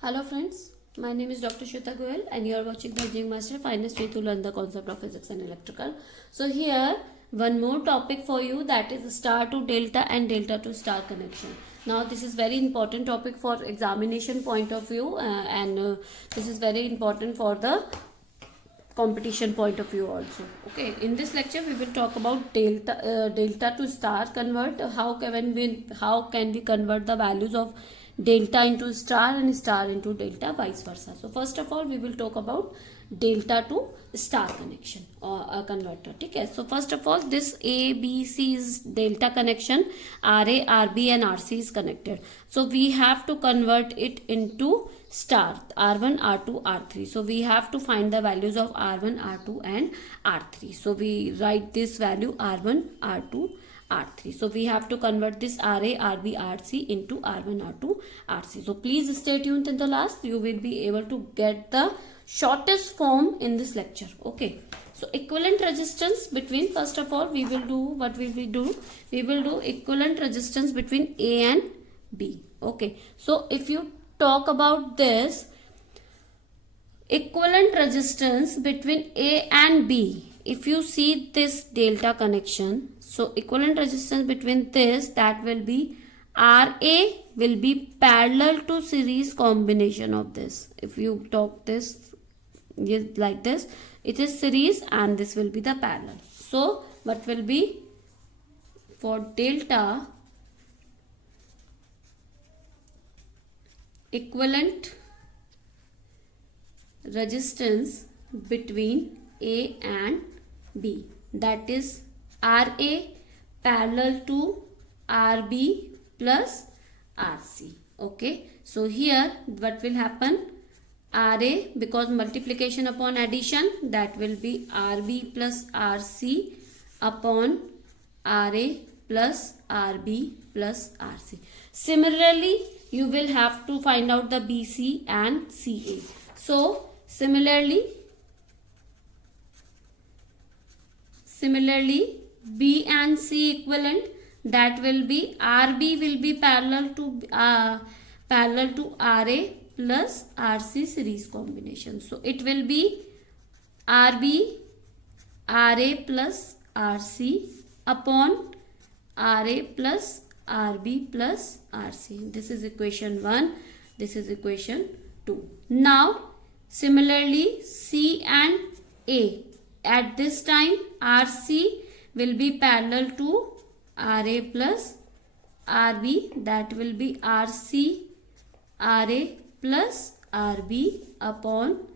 Hello friends, my name is Dr. Shweta Goyal and you are watching the Engineering Master Finest way to learn the concept of physics and electrical. So here one more topic for you, that is star to delta and delta to star connection. Now this is very important topic for examination point of view and this is very important for the competition point of view also. Okay, in this lecture we will talk about delta to star convert. How can we convert the values of delta into star and star into delta, vice versa. So first of all we will talk about delta to star connection or a converter. Okay, so first of all this ABC is delta connection, RA, RB and RC is connected. So we have to convert it into star, R1, R2, R3. So we have to find the values of R1, R2 and R3. So we write this value R1, R2, R3. So we have to convert this RA, RB, RC into R1, R2, RC. So please stay tuned till the last. You will be able to get the shortest form in this lecture. Okay. So equivalent resistance between, first of all we will do, what will we do? We will do equivalent resistance between A and B. Okay. So if you talk about this equivalent resistance between A and B, if you see this delta connection, so equivalent resistance between this, that will be RA will be parallel to series combination of this. If you talk this like this, it is series and this will be the parallel. So what will be for delta, equivalent resistance between A and B, that is RA parallel to RB plus RC. Okay, so here what will happen? RA, because multiplication upon addition, that will be RB plus RC upon RA plus RB plus RC. Similarly, you will have to find out the BC and CA. So similarly B and C equivalent, that will be RB will be parallel to RA plus RC series combination. So it will be RB RA plus RC upon RA plus RB plus RC. This is equation 1. This is equation 2. Now similarly C and A, at this time RC will be parallel to RA plus RB, that will be RC RA plus RB upon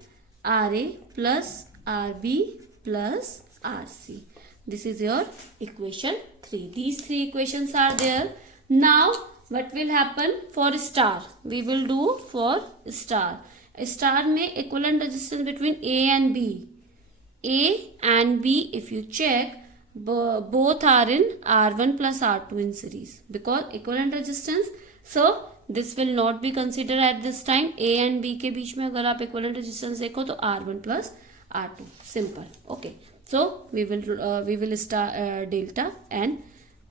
RA plus RB plus RC. This is your equation 3. These three equations are there. Now what will happen for star? We will do for star. Star में equivalent resistance between A and B. A and B, if you check, both are in R1 plus R2 in series, because equivalent resistance. So this will not be considered at this time. A and B के बीच में अगर आप equivalent resistance देखो तो R1 plus R2. Simple. Okay. So we will star delta and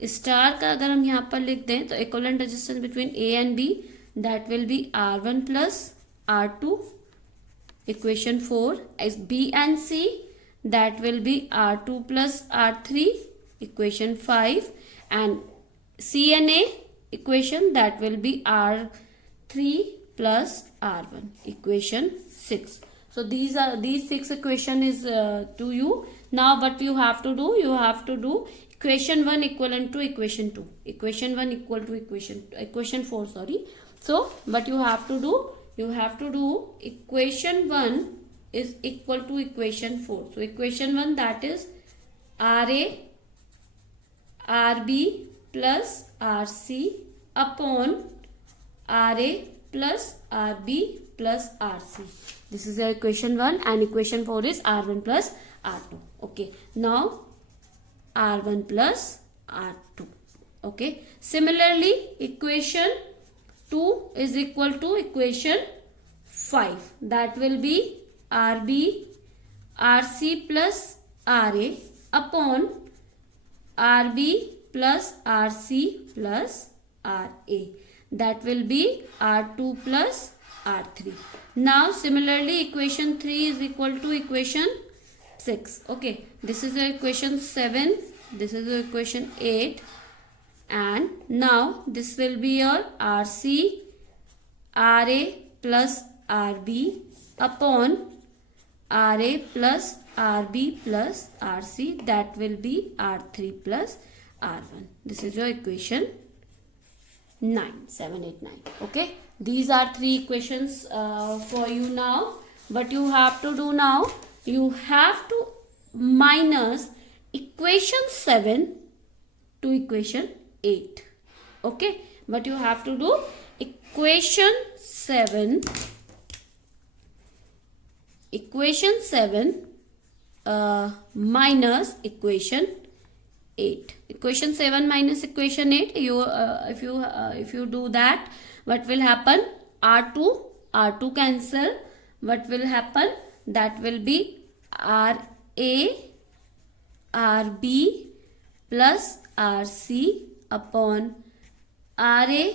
star का अगर हम यहाँ पर लिख दें तो equivalent resistance between A and B, that will be R1 plus R2. Equation 4 is B and C, that will be R2 plus R3. Equation 5, and C and A equation, that will be R3 plus R1. Equation 6. So these 6 equation is to you. Now what you have to do? You have to do equation 1 equivalent to equation 2. Equation 1 equal to equation 4, sorry. So what you have to do? You have to do equation 1 is equal to equation 4. So equation 1, that is RA RB plus RC upon RA plus RB plus RC. This is equation 1, and equation 4 is R1 plus R2. Okay. Now R1 plus R2. Okay. Similarly, equation 2 is equal to equation 5. That will be RB RC plus RA upon RB plus RC plus RA. That will be R2 plus R3. Now similarly equation 3 is equal to equation 6. Okay, this is your equation 7, this is your equation 8, and now this will be your RC RA plus RB upon RA plus RB plus RC, that will be R3 plus R1. This is your equation 9, 7, 8, 9. Okay, these are three equations for you now. What you have to do now, you have to minus equation 7 to equation 8. Okay, what you have to do, equation 7 minus equation 8. Equation 7 minus equation 8, if you do that, what will happen, R2 cancel, what will happen, that will be RA RB plus RC upon RA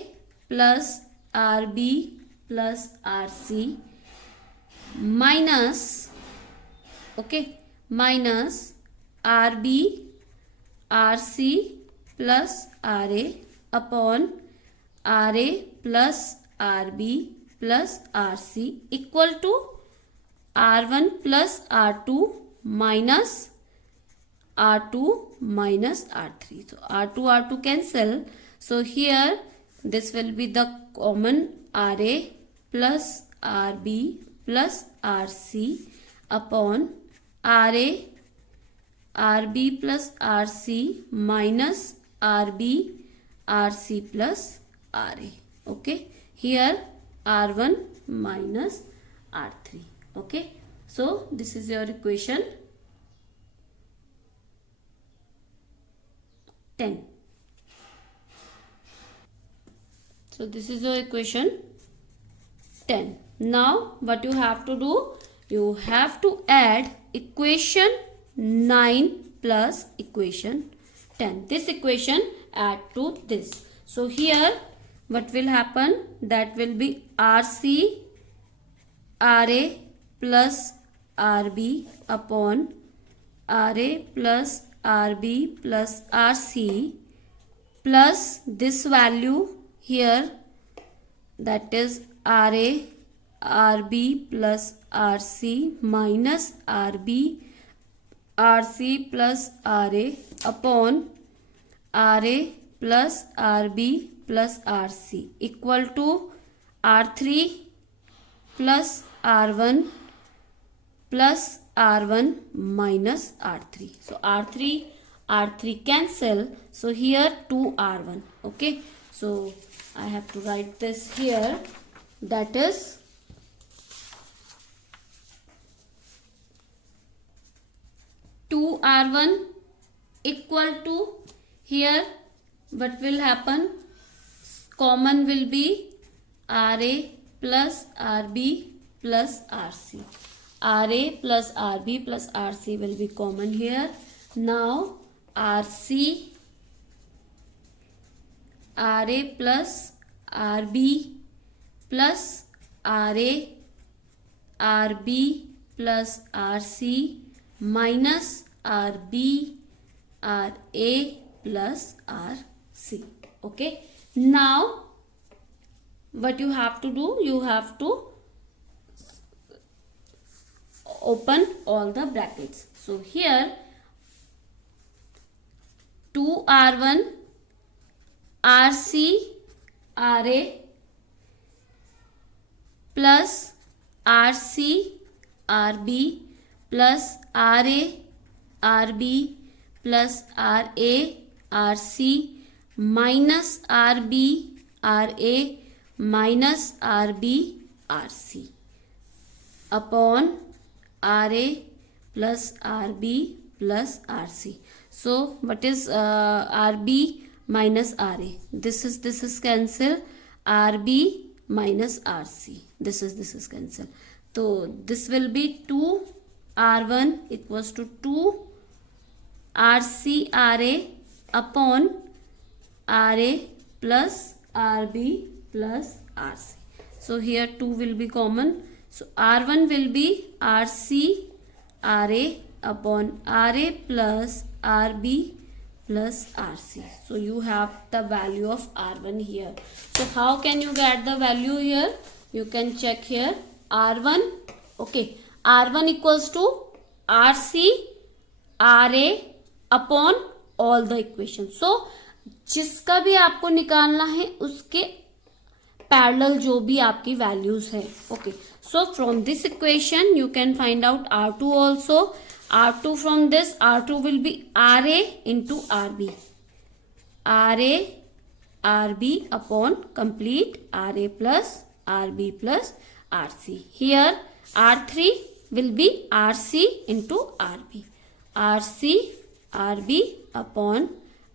plus RB plus RC minus, okay, minus RB RC plus RA upon RA plus RB plus RC equal to R1 plus R2 minus R2 minus R3. So R2 cancel. So here this will be the common RA plus RB plus RC upon RA RB plus RC minus RB RC plus RA. Okay, here R1 minus R3. Okay, so this is your equation 10. So this is your equation 10. Now what you have to do, you have to add equation 9 plus equation 10. This equation add to this. So here what will happen, that will be RC RA plus RB upon RA plus RB plus RC plus this value here, that is RA RB plus RC minus RB RC plus RA upon RA plus RB plus RC equal to R3 plus R1 plus R1 minus R3. So R3 cancel. So here 2R1. Okay, so I have to write this here, that is R1 equal to, here what will happen, common will be RA plus RB plus RC. RA plus RB plus RC will be common here. Now RC RA plus RB plus RA RB plus RC minus RB RA plus RC. Okay, now what you have to do, you have to open all the brackets. So here 2R1 RC RA plus RC RB plus RA RB plus RA RC minus RB RA minus RB RC upon RA plus RB plus RC. So what is RB minus RA? This is cancel. RB minus RC. This is cancel. So this will be 2R1 equals to 2 RC RA upon RA plus RB plus RC. So here 2 will be common. So R1 will be RC RA upon RA plus RB plus RC. So you have the value of R1 here. So how can you get the value here? You can check here. R1, okay, R1 equals to RC RA upon all the equation. So जिसका भी आपको निकालना है उसके parallel जो भी आपकी values है. Okay, so from this equation you can find out R2 also. R2 from this, R2 will be RA into RB. RA RB upon complete RA plus RB plus RC. Here R3 will be RC into RB. RC RB upon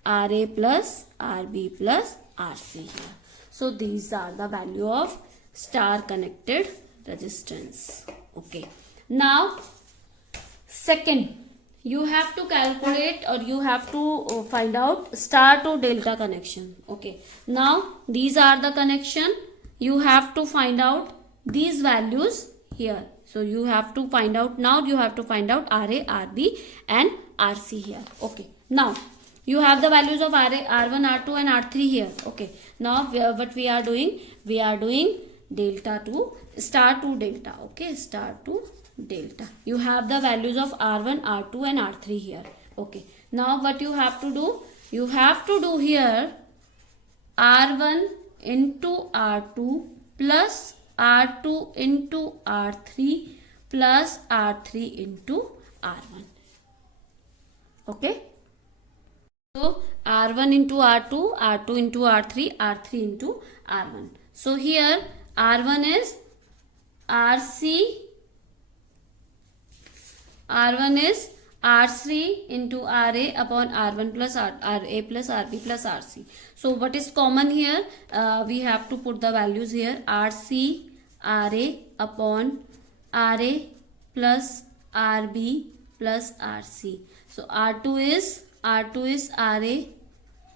RA plus RB plus RC here. So these are the value of star connected resistance. Okay. Now second, you have to calculate or you have to find out star to delta connection. Okay. Now these are the connection. You have to find out these values here. So you have to find out, now you have to find out RA, RB and RC here. Okay. Now you have the values of RA, R1, R2 and R3 here. Okay. Now what we are doing? We are doing delta to star to delta. Okay. Star to delta. You have the values of R1, R2 and R3 here. Okay. Now what you have to do? You have to do here R1 into R2 plus R2 into R3 plus R3 into R1. Okay. So R1 into R2, R2 into R3, R3 into R1. So here R1 is RC, R1 is R3 into RA upon R1 plus RA plus RB plus RC. So what is common here? We have to put the values here. RC, RA upon RA plus RB plus RC. So R2 is RA,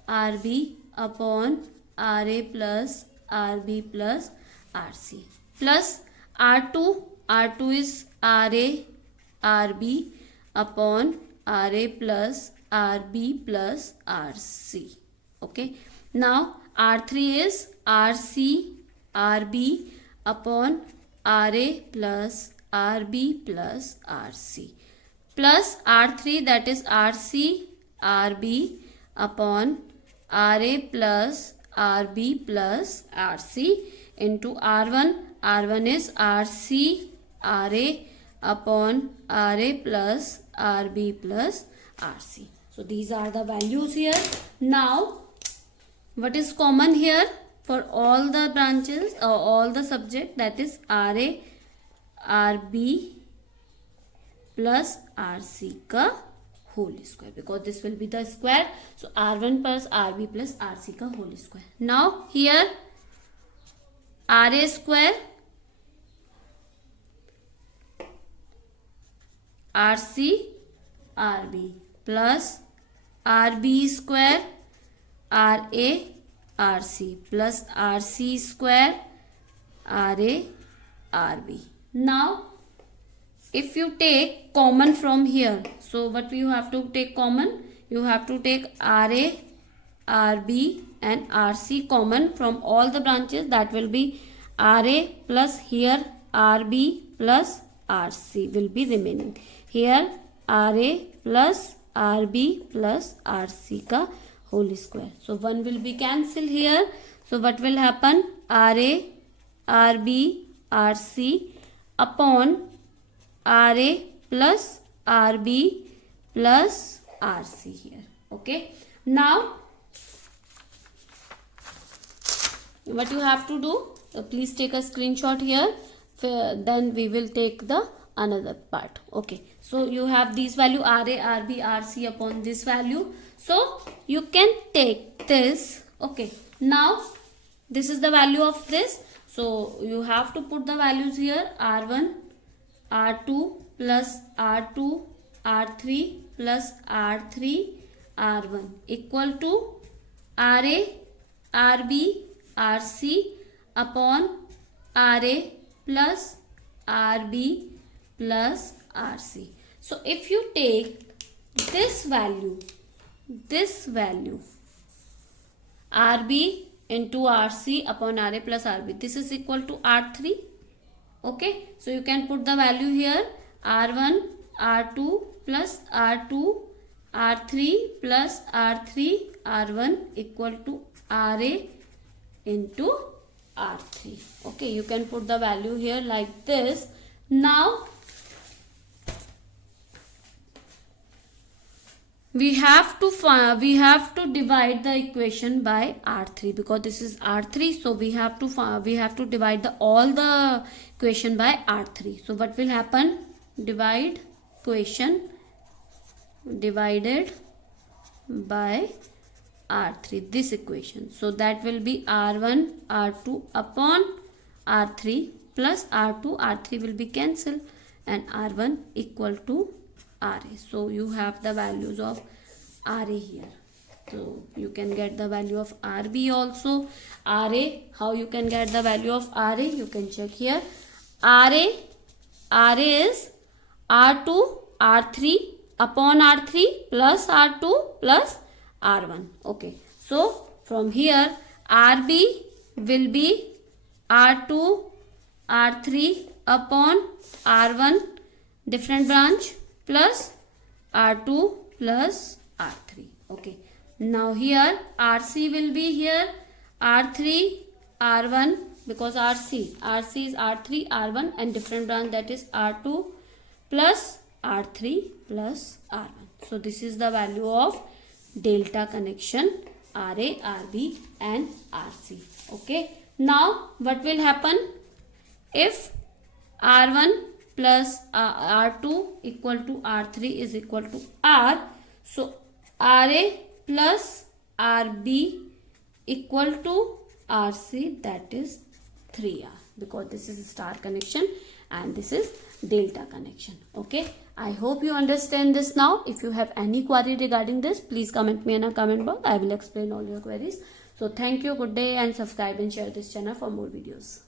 RB upon RA plus RB plus RC plus R2 is RA, RB upon RA plus RB plus RC. Okay. Now R3 is RC, RB upon RA plus RB plus RC plus R3, that is RC, RB upon RA plus RB plus RC into R1. R1 is RC, RA upon RA plus RB plus RC. So these are the values here. Now what is common here for all the branches or all the subject, that is RA, RB plus RC का whole square, because this will be the square. So R1 plus RB plus RC का whole square. Now here RA square, RC, RB plus RB square, RA, RC plus RC square, RA, RB. Now if you take common from here, so what you have to take common? You have to take RA, RB and RC common from all the branches. That will be RA plus here RB plus RC will be remaining. Here RA plus RB plus RC का whole square. So one will be cancelled here. So what will happen? RA, RB, RC upon RA plus RB plus RC here. Okay. Now what you have to do? Please take a screenshot here. Then we will take the another part. Okay. So you have these value RA, RB, RC upon this value. So you can take this. Okay. Now this is the value of this. So you have to put the values here. R1, R2 plus R2, R3 plus R3, R1 equal to RA, RB, RC upon RA plus RB plus RC. So if you take this value RB into RC upon RA plus RB, this is equal to R3. Okay, so you can put the value here, R1 R2 plus R2 R3 plus R3 R1 equal to RA into R3. Okay, you can put the value here like this. Now we have to divide the equation by R3, because this is R3, so we have to divide all the equation by R3. So what will happen? Divide equation divided by R3, this equation. So that will be R1 R2 upon R3 plus R2 R3 will be cancelled, and R1 equal to RA. So you have the values of RA here. So you can get the value of RB also. RA, how you can get the value of RA? You can check here. RA is R2 R3 upon R3 plus R2 plus R1. Okay. So from here RB will be R2 R3 upon R1 different branch plus R2 plus R3. Okay. Now here RC will be here R3 R1, because RC is R3 R1 and different branch, that is R2 plus R3 plus R1. So this is the value of delta connection RA, RB and RC. Okay. Now what will happen? If R1 plus R2 equal to R3 is equal to R, so RA plus RB equal to RC, that is 3R, because this is star connection and this is delta connection. Okay, I hope you understand this now. If you have any query regarding this, please comment me in a comment box. I will explain all your queries. So thank you, good day, and subscribe and share this channel for more videos.